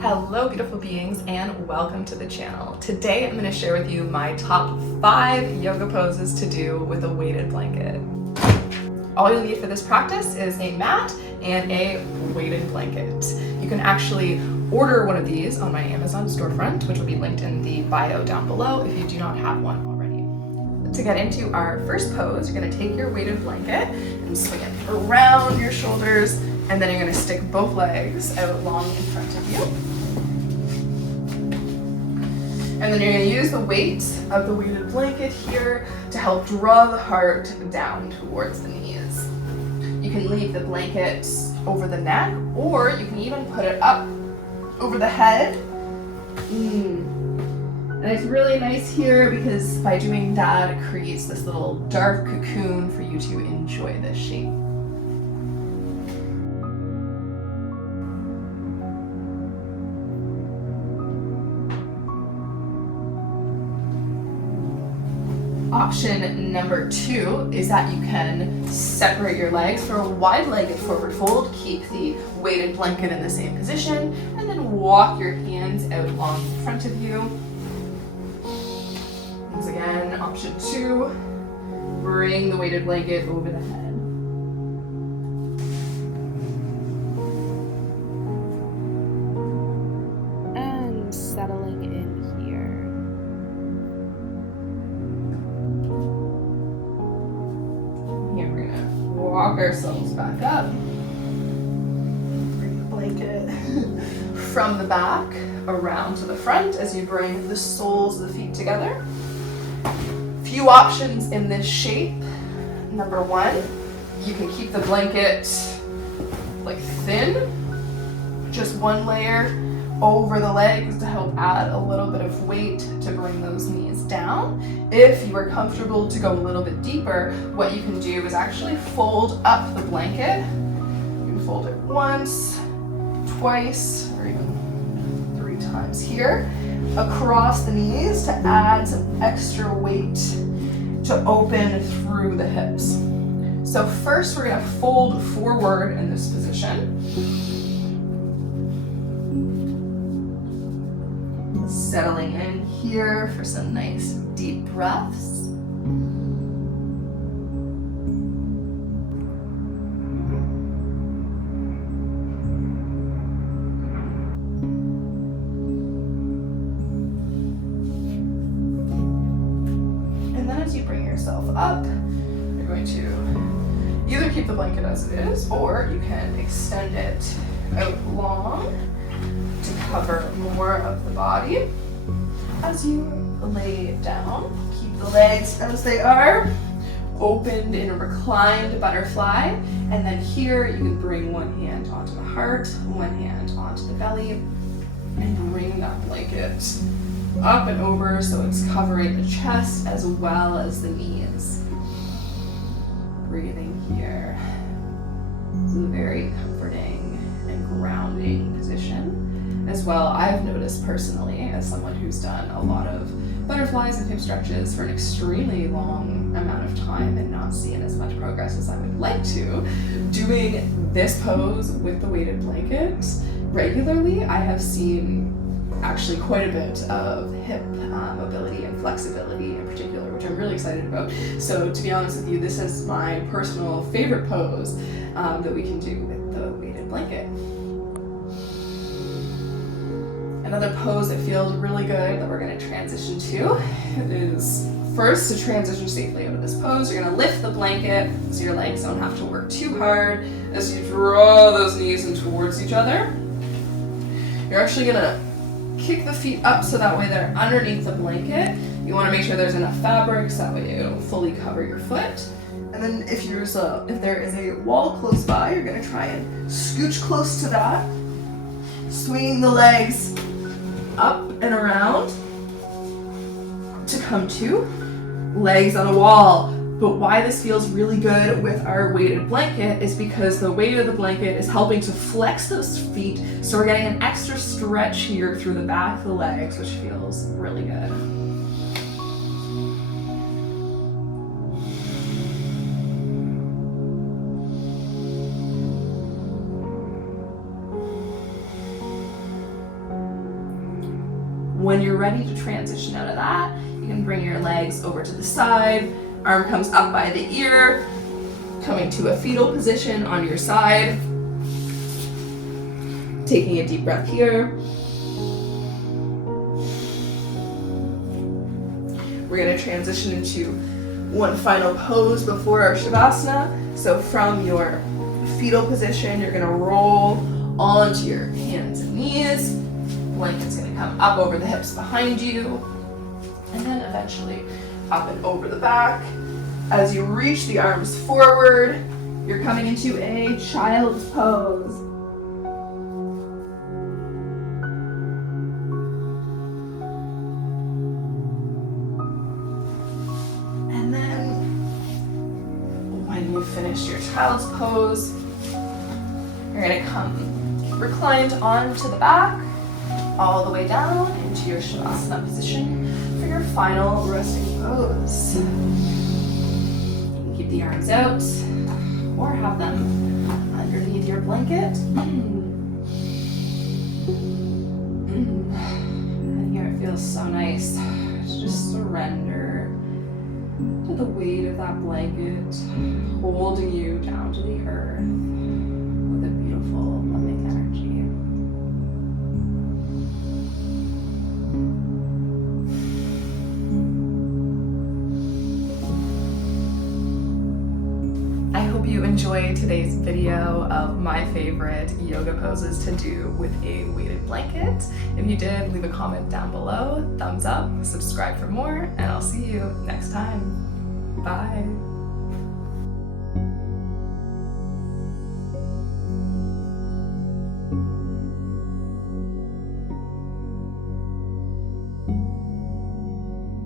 Hello beautiful beings and welcome to the channel. Today I'm going to share with you my top 5 yoga poses to do with a weighted blanket. All you'll need for this practice is a mat and a weighted blanket. You can actually order one of these on my Amazon storefront, which will be linked in the bio down below if you do not have one already. To get into our first pose, you're going to take your weighted blanket and swing it around your shoulders, and then you're going to stick both legs out long in front of you. And then you're going to use the weight of the weighted blanket here to help draw the heart down towards the knees. You can leave the blanket over the neck, or you can even put it up over the head. And it's really nice here because by doing that, it creates this little dark cocoon for you to enjoy this shape. Option number 2 is that you can separate your legs for a wide-legged forward fold, keep the weighted blanket in the same position, and then walk your hands out long in front of you. Once again, option 2, bring the weighted blanket over the head. And settling in here. Walk ourselves back up. Bring the blanket from the back around to the front as you bring the soles of the feet together. Few options in this shape. Number 1, you can keep the blanket like thin, just one layer over the legs to help add a little bit of weight to bring those knees down. If you are comfortable to go a little bit deeper, what you can do is actually fold up the blanket. You can fold it once, twice, or even 3 times here across the knees to add some extra weight to open through the hips. So first we're going to fold forward in this position. Settling in here for some nice deep breaths. And then as you bring yourself up, you're going to either keep the blanket as it is, or you can extend it out long to cover more of the body. As you lay down, keep the legs as they are, opened in a reclined butterfly, and then here you can bring one hand onto the heart, one hand onto the belly, and bring that blanket up and over so it's covering the chest as well as the knees. Breathing here. This is a very comforting and grounding position. As well, I've noticed personally, as someone who's done a lot of butterflies and hip stretches for an extremely long amount of time and not seen as much progress as I would like to, doing this pose with the weighted blanket regularly, I have seen actually quite a bit of hip mobility and flexibility in particular, which I'm really excited about. So to be honest with you, this is my personal favorite pose that we can do with the weighted blanket. Another pose that feels really good that we're going to transition to is first, to transition safely out of this pose, you're going to lift the blanket so your legs don't have to work too hard as you draw those knees in towards each other. You're actually going to kick the feet up so that way they're underneath the blanket. You want to make sure there's enough fabric so that way you don't fully cover your foot. And then if there is a wall close by, you're going to try and scooch close to that, swinging the legs up and around to come to legs on a wall. But why this feels really good with our weighted blanket is because the weight of the blanket is helping to flex those feet, so we're getting an extra stretch here through the back of the legs, which feels really good. When you're ready to transition out of that, you can bring your legs over to the side, arm comes up by the ear, coming to a fetal position on your side. Taking a deep breath here. We're going to transition into one final pose before our Shavasana. So from your fetal position, you're going to roll onto your hands and knees. Blanket's going to come up over the hips behind you, and then eventually up and over the back. As you reach the arms forward, you're coming into a child's pose. And then when you finish your child's pose, you're going to come reclined onto the back, all the way down into your Shavasana position for your final resting pose. You can keep the arms out or have them underneath your blanket. And here it feels so nice to just surrender to the weight of that blanket, holding you down to the earth with a beautiful, loving energy. I hope you enjoyed today's video of my favorite yoga poses to do with a weighted blanket. If you did, leave a comment down below, thumbs up, subscribe for more, and I'll see you next time. Bye.